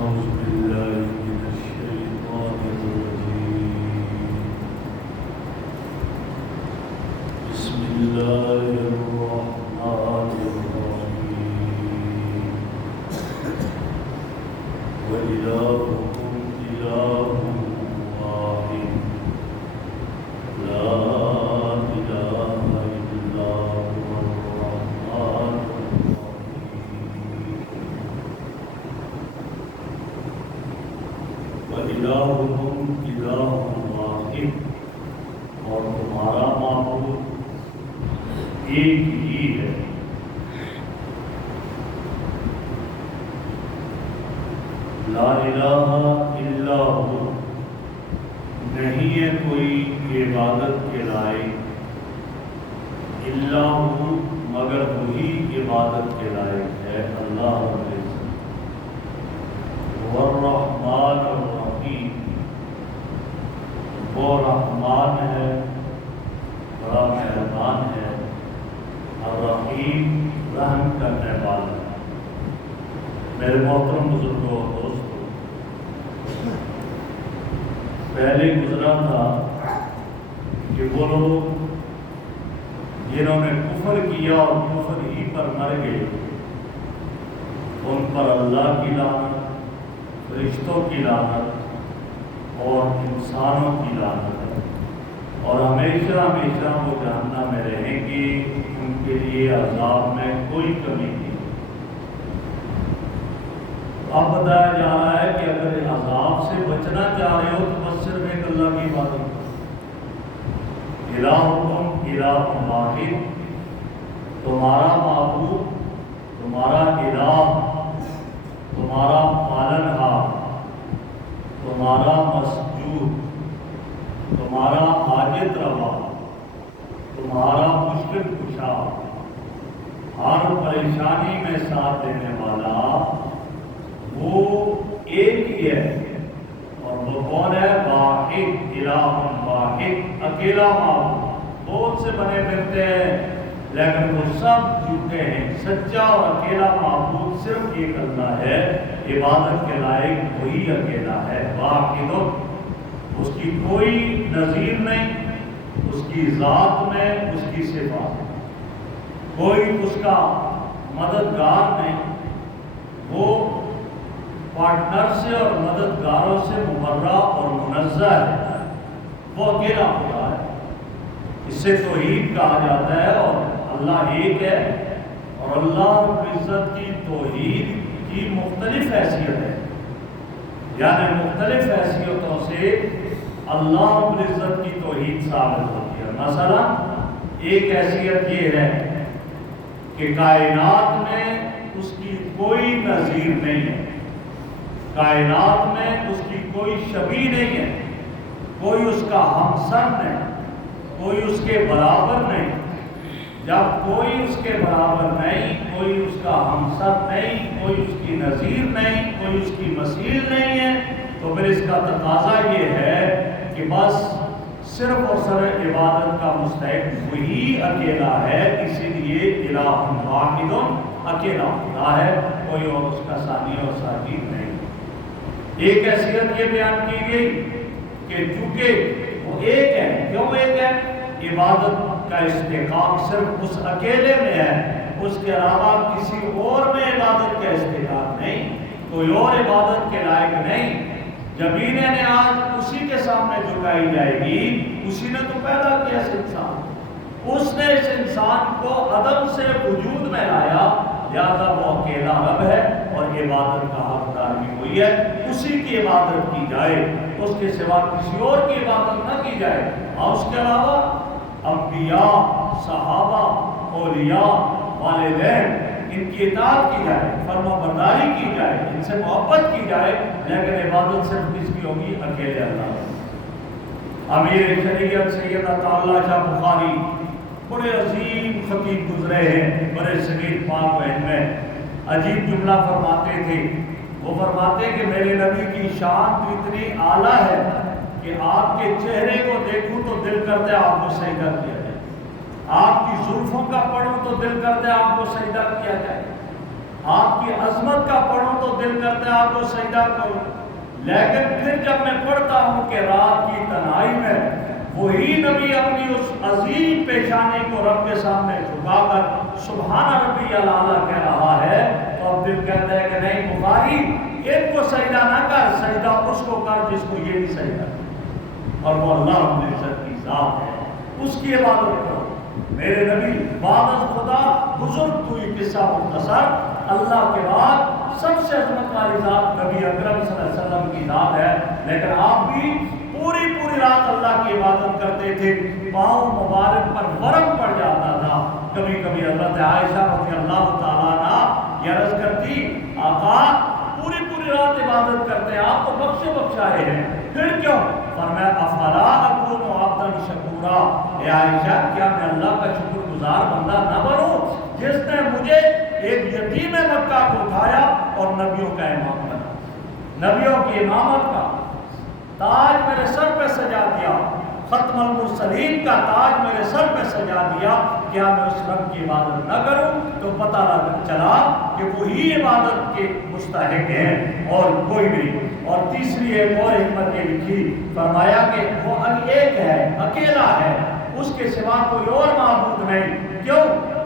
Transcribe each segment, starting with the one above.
أعوذ بالله من الشيطان الرجيم. بسم الله الرحمن الرحيم. وإلهكم إله واحد لا إله إلا هو الرحمن الرحيم. وإلهكم إله واحد، اور تمہارا معبود ایک ہی ہے. لا الہ الا ہو، نہیں ہے کوئی عبادت کے لائق الا ہو مگر وہی عبادت کے لائق ہے، اللہ رب العزت. والرحمن الرحیم، وہ رحمان ہے، بڑا مہربان ہے، الرحیم رحم کرنے والا ہے. میرے محترم بزرگوں اور دوستوں، پہلے گزرا تھا کہ وہ لوگ جنہوں نے کفر کیا اور کفر ہی پر مر گئے، ان پر اللہ کی لعنت، فرشتوں کی لعنت اور انسانوں کی لعنت ہے، اور ہمیشہ ہمیشہ وہ جہنم میں رہیں گے. ان کے لیے عذاب میں کوئی کمی نہیں. اب بتایا جا رہا ہے کہ اگر عذاب سے بچنا چاہ رہے ہو تو بس صرف ایک اللہ کی عبادت کرو. الہکم الہ واحد، تمہارا معبود، تمہارا الہ، تمہارا پالنہار، تمہارا مسجود، تمہارا حاجت روا، تمہارا مشکل کشا، ہر پریشانی میں ساتھ دینے والا وہ ایک ہی ہے. اور وہ کون ہے؟ واحد، الہ واحد، اکیلا معبود. بہت سے بنے پھرتے ہیں لیکن وہ سب جھوٹے ہیں. سچا اور اکیلا معبود صرف ایک اللہ ہے، عبادت کے لائق وہی اکیلا ہے. واحد، اس کی کوئی نظیر نہیں، اس کی ذات میں، اس کی صفات میں کوئی اس کا مددگار نہیں. وہ پارٹنر سے اور مددگاروں سے مبرہ اور منزہ ہے. وہ اکیلا ہوتا ہے. اس سے توحید کہا جاتا ہے. اور اللہ ایک ہے، اور اللہ رب العزت کی توحید کی مختلف حیثیت ہے. یعنی مختلف حیثیتوں سے اللہ رب العزت کی توحید ثابت ہوتی ہے. مثلا ایک حیثیت یہ ہے کہ کائنات میں اس کی کوئی نظیر نہیں ہے، کائنات میں اس کی کوئی شبیہ نہیں ہے، کوئی اس کا ہمسر نہیں، کوئی اس کے برابر نہیں. جب کوئی اس کے برابر نہیں، کوئی اس کا ہمسر نہیں، کوئی اس کی نظیر نہیں، کوئی اس کی مثیل نہیں ہے، تو پھر اس کا تقاضا یہ ہے کہ بس صرف اور صرف عبادت کا مستحق وہی اکیلا ہے. اسی لیے الہ واحد، اکیلا خدا ہے، کوئی اور اس کا ثانی اور ثالث نہیں. ایک حیثیت یہ بیان کی گئی کہ چونکہ وہ ایک ہے. کیوں ایک ہے؟ عبادت کا استحقاق صرف اس اکیلے میں ہے، اس کے علاوہ کسی اور میں عبادت کا استحقاق نہیں، کوئی اور عبادت کے لائق نہیں. زمین نیاز اسی کے سامنے جھکائی جائے گی. اسی نے تو پیدا کیا اس انسان، اس نے اس انسان کو عدم سے وجود میں لایا، لہذا وہ اکیلا رب ہے اور عبادت کا حقدار بھی وہی ہے. اسی کی عبادت کی جائے، اس کے سوا کسی اور کی عبادت نہ کی جائے. اور اس کے علاوہ انبیاء، صحابہ، اولیاء، والدین، ان کی اطاعت کی جائے، فرما برداری کی جائے، ان سے محبت کی جائے، لیکن عبادت صرف کس کی ہوگی؟ اکیلے اللہ. امیر شریعت سید عطا اللہ شاہ بخاری بڑے عظیم خطیب گزرے ہیں، بڑے صغیر پاک بہن میں عجیب جملہ فرماتے تھے. وہ فرماتے کہ میرے نبی کی شان تو اتنی اعلیٰ ہے کہ آپ کے چہرے کو دیکھوں تو دل کرتا ہے آپ کو سجدہ کیا جائے، آپ کی زلفوں کا پڑھوں تو دل کرتا ہے آپ کو سجدہ کیا جائے. آپ کی عظمت کا پڑھوں تو دل کرتا ہے آپ کو سجدہ کرو، لیکن پھر جب میں پڑھتا ہوں کہ رات کی تنہائی میں وہی نبی اپنی اس عظیم پیشانی کو رب کے سامنے جھکا کر سبحان ربی الاعلیٰ کہہ رہا ہے، تو اب دل کہتا ہے کہ نہیں بخاری ایک کو سجدہ نہ کر، سجدہ اس کو کر جس کو یہ بھی سجدہ کر، اور وہ اللہ رب العزت کی ذات ہے، اس کی عبادت کرو۔ میرے نبی بعد از خدا بزرگ کوئی قصہ مختصر، اللہ کے بعد سب سے عظمت والی ذات نبی اکرم صلی اللہ علیہ وسلم کی ذات ہے، لیکن آپ بھی پوری رات اللہ کی عبادت کرتے تھے، پاؤں مبارک پر ورم پڑ جاتا تھا، کبھی کبھی حضرت عائشہ رضی اللہ تعالیٰ عنہ یہ عرض کرتی آقا پوری رات عبادت کرتے ہیں، آپ تو بخشے بخشائے ہیں، پھر کیوں؟ فرمایا افلا اکون عبدا شکورا، اے عائشہ کیا میں اللہ کا شکر گزار بندہ نہ بنوں جس نے مجھے ایک یتیم مکہ کو اٹھایا اور نبیوں کا امام بنا، نبیوں کی امامت کا تاج میرے سر پہ سجا دیا، ختم المرسلین کا تاج میرے سر پہ سجا دیا، کیا میں اس رب کی عبادت نہ کروں؟ تو پتہ چلا کہ وہی عبادت کے مستحق ہیں اور کوئی نہیں۔ اور تیسری ایک اور حکمت یہ لکھی، فرمایا کہ وہ ایک ہے، اکیلا ہے، اس کے سوا کوئی اور معبود نہیں، کیوں؟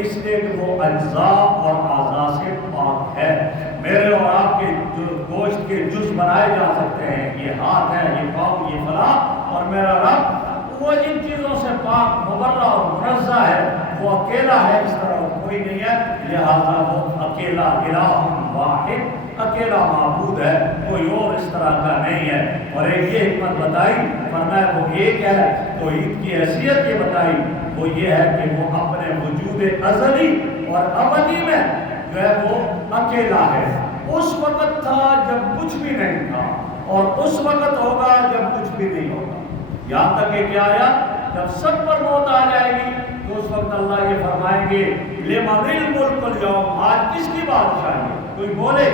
اس لیے کہ وہ اجزاء اور اعضاء سے پاک ہے۔ میرے اور آپ کے جو گوشت کے جز بنائے جا سکتے ہیں، یہ ہاتھ ہے، یہ پاؤں، یہ فلاں، اور میرا رب وہ جن چیزوں سے پاک مبرہ اور منزہ ہے، وہ اکیلا ہے، اس طرح کوئی نہیں ہے، لہذا وہ اکیلا الہ واحد، اکیلا معبود ہے، کوئی اور اس طرح کا نہیں ہے۔ اور ایک یہ حکمت بتائی، فرمایا وہ ایک ہے، توحید کی حیثیت یہ بتائی، وہ یہ ہے کہ وہ اپنے وجود ازلی اور ابدی میں جو ہے وہ اکیلا ہے، اس وقت تھا جب کچھ بھی نہیں تھا، اور اس وقت ہوگا جب کچھ بھی نہیں ہوگا، یہاں تک کہ کیا آیا جب سب پر موت آ جائے گی تو اس وقت اللہ یہ فرمائیں گے لمن الملک اليوم، آج کس کی بادشاہی ہے؟ کوئی بولے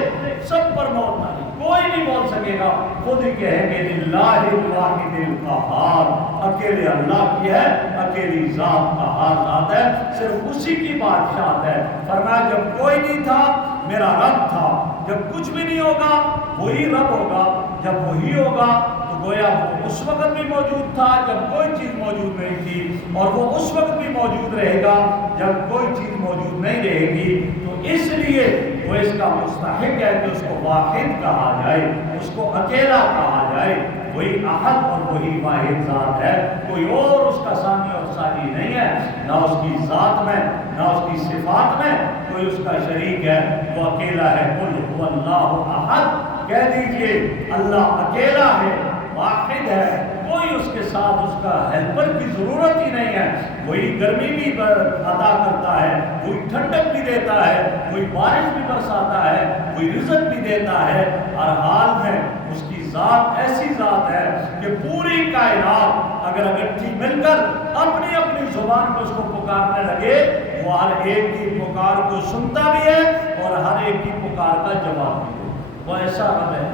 سب پر موت آئی، کوئی نہیں بول سکے گا، خود ہی کہیں گے للہ الواحد القہار، اکیلے اللہ کی ہے، اکیلی ذات قہار ذات ہے، صرف اسی کی بادشاہت ہے۔ فرمایا جب کوئی نہیں تھا میرا رب تھا، جب کچھ بھی نہیں ہوگا وہی رب ہوگا، جب وہی ہوگا تو گویا وہ اس وقت بھی موجود تھا جب کوئی چیز موجود نہیں تھی، اور وہ اس وقت بھی موجود رہے گا جب کوئی چیز موجود نہیں رہے گی، تو اس لیے وہ اس کا مستحق ہے کہ اس کو واحد کہا جائے، اس کو اکیلا کہا جائے، وہی احد اور وہی واحد ذات ہے، کوئی اور اس کا ثانی اور ثانی نہیں ہے، نہ اس کی ذات میں نہ اس کی صفات میں کوئی اس کا شریک ہے، وہ اکیلا ہے۔ قل هو اللہ احد، کہہ دیجئے اللہ اکیلا ہے، واحد ہے، کوئی اس کے ساتھ اس کا ہیلپر کی ضرورت ہی نہیں ہے، وہی گرمی بھی عطا کرتا ہے، وہی ٹھنڈک بھی دیتا ہے، وہی بارش بھی برساتا ہے، وہی رزق بھی دیتا ہے، ہر حال میں اس کی ذات ایسی ذات ہے کہ پوری کائنات اگر اکٹھی مل کر اپنی اپنی زبان میں اس کو پکارنے لگے، وہ ہر ایک کی پکار کو سنتا بھی ہے اور ہر ایک کی پکار کا جواب بھی ہے، وہ ایسا رب ہے۔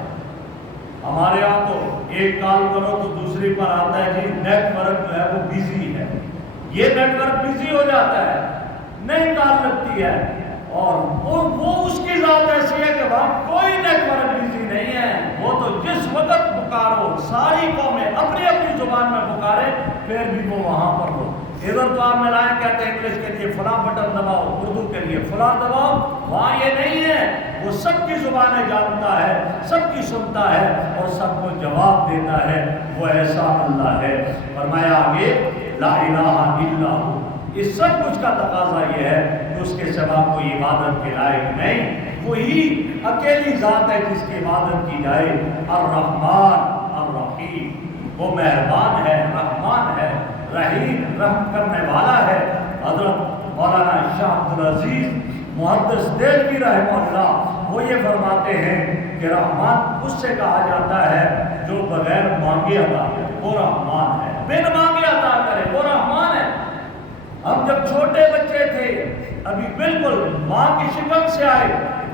ہمارے یہاں تو ایک کال کرو تو دوسری پر آتا ہے جی نیٹ ورک جو ہے وہ بیزی ہے، یہ نیٹ ورک بیزی ہو جاتا ہے، نئی کال لگتی ہے، اور وہ اس کی ذات ایسی ہے کہ وہاں کوئی نیٹ ورک بیزی نہیں ہے، وہ تو جس وقت پکارو ساری قومیں اپنی اپنی زبان میں پکارے پھر بھی وہ وہاں پر ہو۔ ادھر تو آپ ملائیں کہتے ہیں انگلش کے لیے فلاں بٹن دباؤ، اردو کے لیے فلاں دباؤ، وہاں یہ نہیں ہے، وہ سب کی زبانیں جانتا ہے، سب کی سنتا ہے اور سب کو جواب دیتا ہے، وہ ایسا اللہ ہے۔ فرمایا آگے لا الہ الا ہو، اس سب کچھ کا تقاضا یہ ہے کہ اس کے سوا کوئی عبادت کے لائق نہیں، وہی اکیلی ذات ہے جس کی عبادت کی جائے۔ الرحمن الرحیم، وہ مہربان ہے، رحمان ہے، رحیم رحم کرنے والا ہے۔ حضرت مولانا شاہ عبدالعزیز محدث دہلوی رحمہ اللہ وہ یہ فرماتے ہیں کہ رحمان اس سے کہا جاتا ہے جو بغیر مانگے عطا کرے، وہ رحمان ہے، بن مانگے عطا کرے، وہ رحمان ہے۔ ہم جب چھوٹے بچے تھے ابھی بالکل ماں کی شکم سے آئے،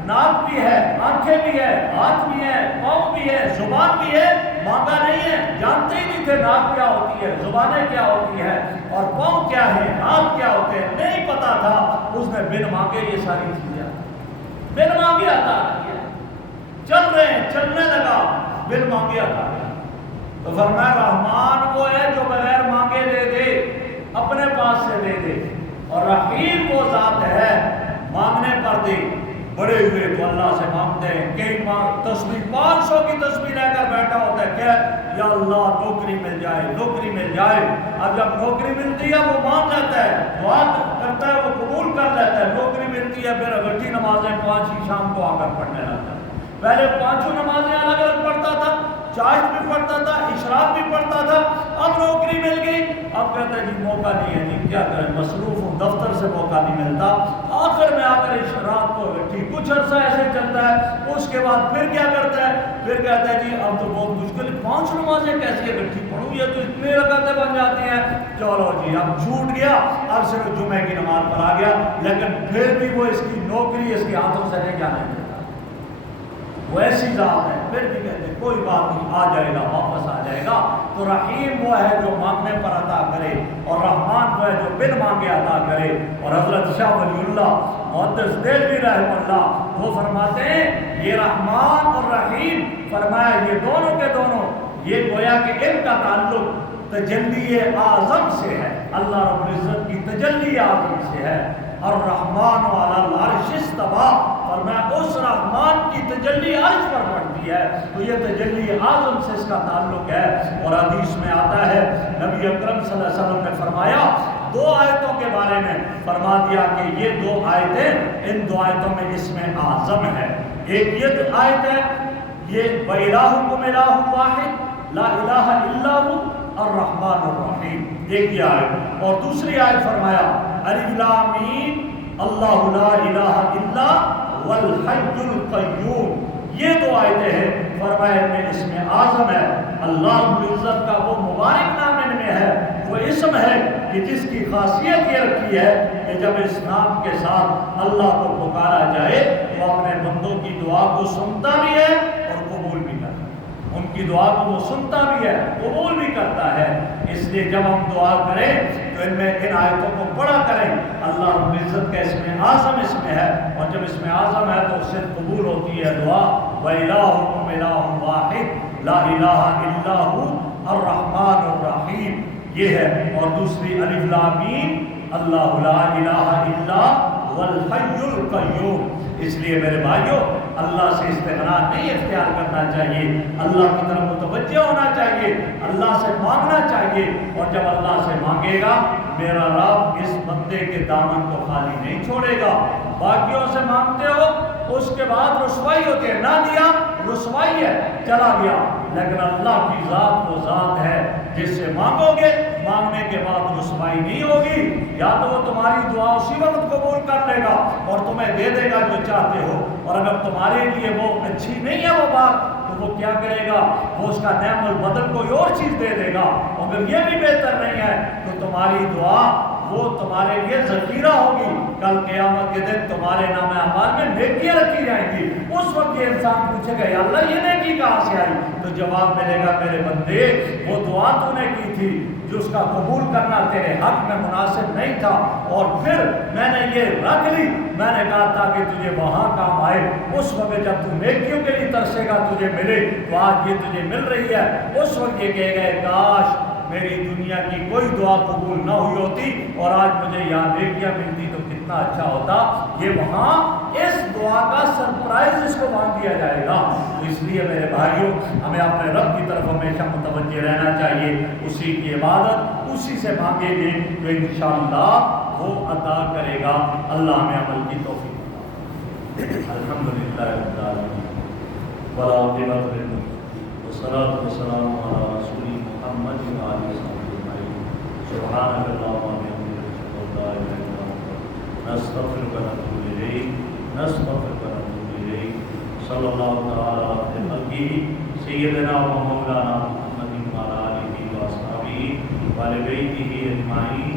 ناک بھی ہے، آنکھیں بھی ہے، ہاتھ بھی ہے، پاؤں بھی ہے، زبان بھی ہے، مانگا نہیں ہے، جانتے ہی نہیں تھے ناک کیا ہوتی ہے، زبانیں کیا ہوتی ہیں اور پاؤں کیا ہے، ہاتھ کیا ہوتے ہیں، نہیں پتا تھا، اس نے بن مانگے یہ ساری چیزیں۔ بن مانگے عطا کیا، چل رہے ہیں چلنے لگا بن مانگے عطا کیا۔ تو فرمایا رحمان وہ ہے جو بغیر مانگے دے دے، اپنے پاس سے دے دے، اور رحیم وہ ذات ہے مانگنے پر دے۔ بڑے ہوئے تو اللہ سے مانگتے ہیں، کئی تسبیح 500 کی تسبیح لے کر بیٹھا ہوتا ہے کہ یا اللہ نوکری مل جائے نوکری مل جائے۔ اب جب نوکری ملتی ہے وہ مان لیتا ہے، دعا کرتا ہے وہ قبول کر لیتا ہے، نوکری ملتی ہے پھر اگرچہ نمازیں 5 ہی شام کو آ کر پڑھنے لگتا ہے۔ پہلے 5 نمازیں الگ الگ پڑھتا تھا، چاشت بھی پڑھتا تھا، اشراق بھی پڑھتا تھا، اب نوکری مل گئی، اب کہتا ہے جی موقع نہیں ہے، جی کیا کریں مصروف ہوں، دفتر سے موقع نہیں ملتا۔ آخر میں آ کر اشراق کو ٹھیک کچھ عرصہ ایسے چلتا ہے، اس کے بعد پھر کیا کرتا ہے، پھر کہتا ہے جی اب تو بہت مشکل، 5 نمازیں کیسے اکٹھی پڑھوں، یہ تو اتنے رکعتیں بن جاتی ہیں، چلو جی اب چھوٹ گیا، اب صرف جمعے کی نماز پر آ گیا، لیکن پھر بھی وہ اس کی نوکری اس کے ہاتھوں سے نہیں جانے دیتا۔ وہ ایسی ذات ہے، پھر بھی کہتے ہیں کوئی بات نہیں، آ جائے گا واپس آ جائے گا۔ تو رحیم وہ ہے جو مانگنے پر عطا کرے، اور رحمان وہ ہے جو بن مانگے عطا کرے۔ اور حضرت شاہ ولی اللہ محدث دہلوی رحمہ اللہ وہ فرماتے ہیں یہ رحمان اور رحیم، فرمایا یہ دونوں کے دونوں، یہ گویا کہ ان کا تعلق تجلی اعظم سے ہے، اللہ رب العزت کی تجلی اعظم سے ہے۔ اور رحمان علی العرش استویٰ، فرمایا اس رحمان کی تجلی عرش پر پڑتی ہے، تو یہ تجلی اعظم سے اس کا تعلق ہے۔ اور حدیث میں آتا ہے نبی اکرم صلی اللہ علیہ وسلم نے فرمایا 2 آیتوں کے بارے میں، فرما دیا کہ یہ 2 آیتیں، ان 2 آیتوں میں اسم اعظم ہے۔ ایک یہ آیت ہے یہ وَإِلَٰهُكُمْ إِلَٰهٌ وَاحِدٌ لَا إِلَٰهَ إِلَّا هُوَ الرحمن الرحیم، ایک یہ آیت۔ اور دوسری آیت فرمایا الف لام میم اللہ لا الہ الا والحی القیوم، یہ 2 آیتیں ہیں، فرمایا ان میں اسم اعظم ہے، اللہ رب العزت کا وہ مبارک نام ان میں ہے، وہ اسم ہے کہ جس کی خاصیت یہ رکھی ہے کہ جب اس نام کے ساتھ اللہ کو پکارا جائے وہ اپنے بندوں کی دعا کو سنتا بھی ہے اور قبول بھی کرتا ہے، ان کی دعا کو وہ سنتا بھی ہے قبول بھی کرتا ہے۔ اس لیے جب ہم دعا کریں تو ان میں ان آیتوں کو پڑھا کریں، اللہ رب العزت کا اسم اعظم اس میں ہے، اور جب اسم اعظم ہے تو اس سے قبول ہوتی ہے دعا وَإِلَٰهُكُمْ إِلَٰهٌ وَاحِدٌ لَا إِلَٰهَ إِلَّا هُوَ الرحمن الرحیم، یہ ہے۔ اور دوسری الف لام میم اللہ لا الہ الا والحی القیوم۔ اس لیے میرے بھائیوں اللہ سے استغنا نہیں اختیار کرنا چاہیے، اللہ کی طرف متوجہ ہونا چاہیے، اللہ سے مانگنا چاہیے، اور جب اللہ سے مانگے گا میرا رب اس بندے کے دامن کو خالی نہیں چھوڑے گا۔ باقیوں سے مانگتے ہو اس کے بعد رسوائی ہوتی ہے، نہ دیا رسوائی ہے، چلا گیا، لیکن اللہ کی ذات وہ ذات ہے جس سے مانگو گے مانگنے کے بعد رسوائی نہیں ہوگی، یا تو وہ تمہاری دعا اسی وقت قبول کر لے گا اور تمہیں دے دے گا جو چاہتے ہو، اور اگر تمہارے لیے وہ اچھی نہیں ہے وہ بات تو وہ کیا کرے گا، وہ اس کا نعم البدل کوئی اور چیز دے دے گا، اور اگر یہ بھی بہتر نہیں ہے تو تمہاری دعا وہ تمہارے لیے ذخیرہ ہوگی، کل قیامت کے دن تمہارے نام اعمال میں نیکیاں رکھی جائیں گی، اس وقت یہ انسان پوچھے گا یا اللہ یہ نیکی کہاں سے آئی، تو جواب ملے گا میرے بندے وہ دعا تو نے کی تھی جو اس کا قبول کرنا تیرے حق میں مناسب نہیں تھا، اور پھر میں نے یہ رکھ لی، میں نے کہا تھا کہ تجھے وہاں کام آئے، اس وقت جب تو نیکیوں کے لیے ترسے گا تجھے ملے، تو آج یہ تجھے مل رہی ہے، اس وقت یہ کہے گا کاش میری دنیا کی کوئی دعا قبول نہ ہوئی ہوتی اور آج مجھے یہاں نیکیاں ملتی تو کتنا اچھا ہوتا۔ یہ وہاں اس دعا کا سرپرائز اس کو وہاں دیا جائے گا۔ تو اس لیے میرے بھائیوں ہمیں اپنے رب کی طرف ہمیشہ متوجہ رہنا چاہیے، اسی کی عبادت اسی سے مانگیں گے تو انشاءاللہ وہ عطا کرے گا۔ اللہ ہمیں عمل کی توفیق عطا۔ الحمدللہ رب العالمین والعاقبۃ للمتقین والصلاۃ والسلام علی رسول محمد وعلى آله سبحانك اللهم وبحمدك نشهد أن لا إله إلا أنت نستغفرك ونتوب إليك نستغفرك ونتوب إليك صلى الله تعالى على خلقه سيدنا ومولانا محمد وعلى آله وأصحابه وآل بيته أجمعين